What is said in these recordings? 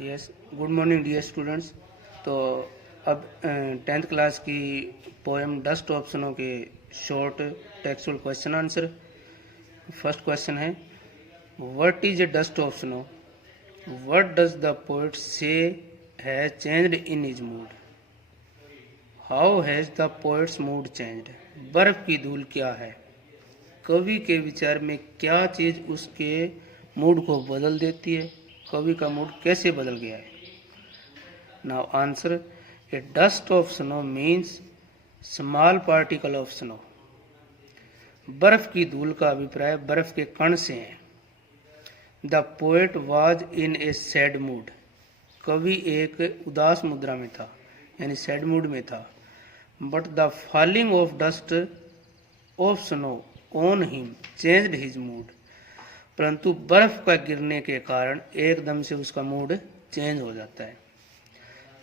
Yes, good morning dear students. तो अब 10th class की पोएम डस्ट ऑप्शनों के short textual question answer. First question है, what is a dust of snow? What does the poet say has changed in his mood? How has the poet's mood changed? बर्फ की धूल क्या है? कवि के विचार में क्या चीज़ उसके मूड को बदल देती है? कवि का मूड कैसे बदल गया है? Now answer, A dust of snow means small particle of snow. बर्फ की धूल का अभिप्राय बर्फ के कण से है। The poet was in A sad mood. कवि एक उदास मुद्रा में था, यानी सैड मूड में था। But the falling of dust of snow on him changed his mood. परंतु बर्फ का गिरने के कारण एकदम से उसका मूड चेंज हो जाता है।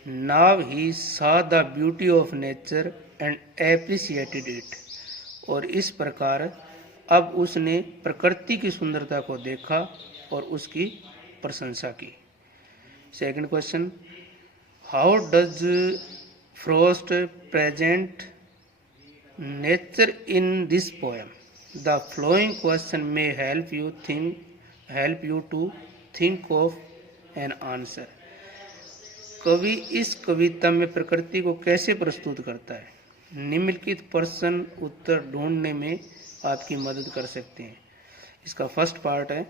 Now he saw the beauty of nature and appreciated it. और इस प्रकार अब उसने प्रकृति की सुंदरता को देखा और उसकी प्रशंसा की। Second question, how does Frost present nature in this poem? The flowing question may help you to think of an answer. कवि इस कविता में प्रकृति को कैसे प्रस्तुत करता है? निम्नलिखित प्रश्न उत्तर ढूंढने में आपकी मदद कर सकते हैं। इसका फर्स्ट पार्ट है,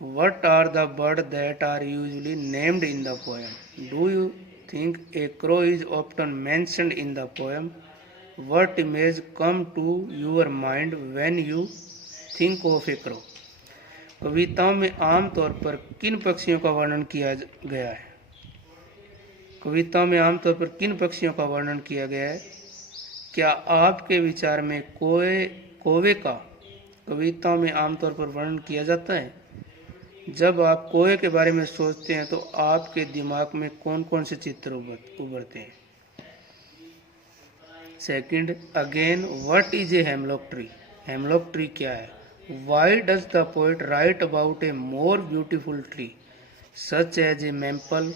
what are the bird that are usually named in the poem? Do you think a crow is often mentioned in the poem? What image come to your mind when you think of a crow? कविताओं में आमतौर पर किन पक्षियों का वर्णन किया गया है? कविताओं में आमतौर पर किन पक्षियों का वर्णन किया गया है? क्या आपके विचार में कौवे का कविताओं में आमतौर पर वर्णन किया जाता है? जब आप कौवे के बारे में सोचते हैं तो आपके दिमाग में कौन कौन से चित्र उभरते हैं? Second, again, what is a hemlock tree? Hemlock tree क्या है? Why does the poet write about a more beautiful tree such as a maple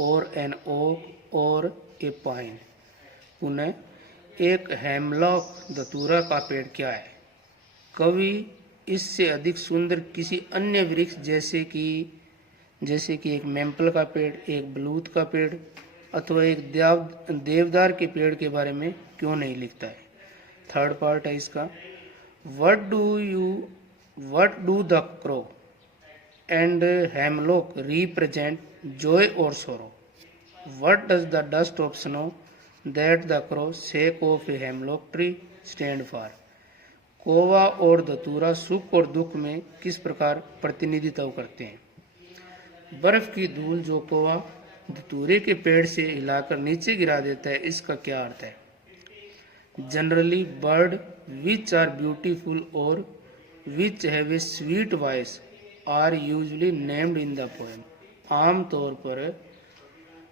or an oak or a pine? पुनः, एक हेमलॉक धतूरा का पेड़ क्या है? कवि इससे अधिक सुंदर किसी अन्य वृक्ष जैसे कि एक मेपल का पेड़, एक बलूत का पेड़ अथवा एक देवदार के पेड़ के बारे में क्यों नहीं लिखता है? थर्ड पार्ट है इसका, what do the crow and hemlock represent Joy और सोरो? What does the dust of snow that the crow shake of A hemlock tree stand for? कौवा और धतूरा सुख और दुख में किस प्रकार प्रतिनिधित्व करते हैं? बर्फ की धूल जो कौवा धतूरे के पेड़ से हिलाकर नीचे गिरा देता है, इसका क्या अर्थ है? Generally bird which are beautiful और which have a sweet voice are usually named in the poem. आमतौर पर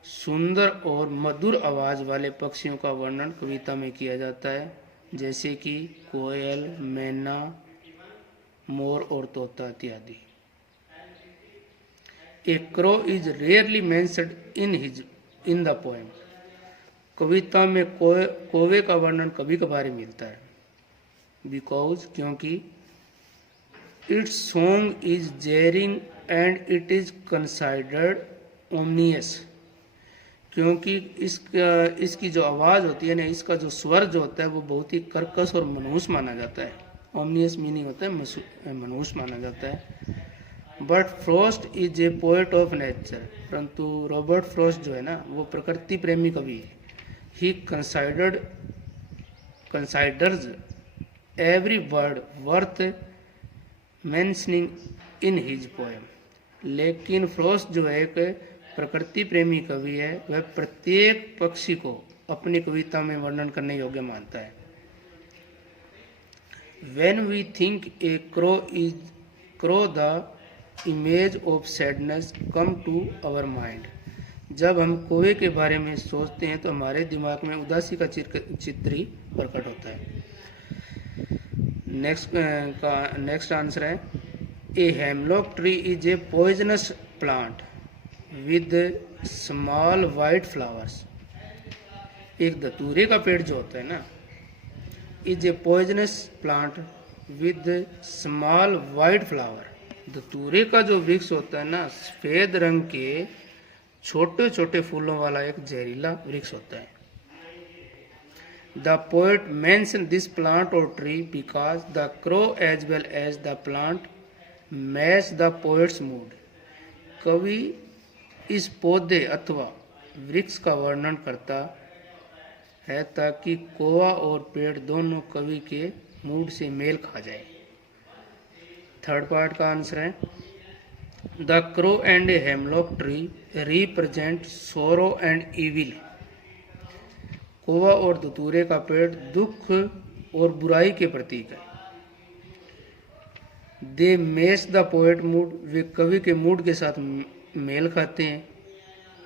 सुंदर और मधुर आवाज वाले पक्षियों का वर्णन कविता में किया जाता है, जैसे कि कोयल, मैना, मोर और तोता इत्यादि। A crow is rarely mentioned in the poem. कविता में कौवे का वर्णन कभी कभार ही मिलता है। बिकॉज, क्योंकि its song is jarring and it is considered ominous. क्योंकि इसकी जो आवाज़ होती है ना, इसका जो स्वर जो होता है वो बहुत ही कर्कश और मनहूस माना जाता है। ओमनियस मीनिंग होता है मनहूस माना जाता है। But Frost is a poet of nature. परंतु रॉबर्ट फ्रॉस्ट जो है ना, वो प्रकृति प्रेमी कवि है। He considers every word worth mentioning in his poem. लेकिन फ्रॉस्ट जो है एक प्रकृति प्रेमी कवि है, वह प्रत्येक पक्षी को अपनी कविता में वर्णन करने योग्य मानता है। When we think a crow the image of sadness come to our mind। जब हम कौवे के बारे में सोचते हैं तो हमारे दिमाग में उदासी का चित्र ही प्रकट होता है। नेक्स्ट आंसर है, a hemlock tree is a poisonous plant with small white flowers. एक धतूरे का पेड़ जो होता है ना, is a poisonous plant with small white flower. धतूरे का जो वृक्ष होता है ना, सफेद रंग के छोटे छोटे फूलों वाला एक जहरीला वृक्ष होता है। The poet mention this plant और tree because the crow as well as the plant match the poet's mood. कवि इस पौधे अथवा वृक्ष का वर्णन करता है ताकि कौवा और पेड़ दोनों कवि के मूड से मेल खा जाए। थर्ड पार्ट का आंसर है the crow and A hemlock tree represent sorrow and evil. कौवा और धतूरे का पेड़ दुख और बुराई के प्रतीक है। दे मैच द पोएट मूड, वे कवि के मूड के साथ मेल खाते हैं।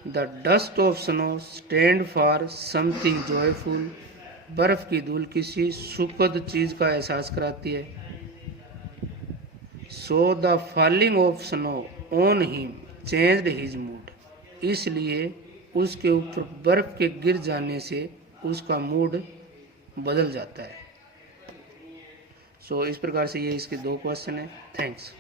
The dust of snow stand for something joyful, बर्फ की धूल किसी सुखद चीज का एहसास कराती है। So the falling of snow on him changed his mood, इसलिए उसके ऊपर बर्फ के गिर जाने से उसका मूड बदल जाता है। सो इस प्रकार से ये इसके 2 क्वेश्चन है। थैंक्स।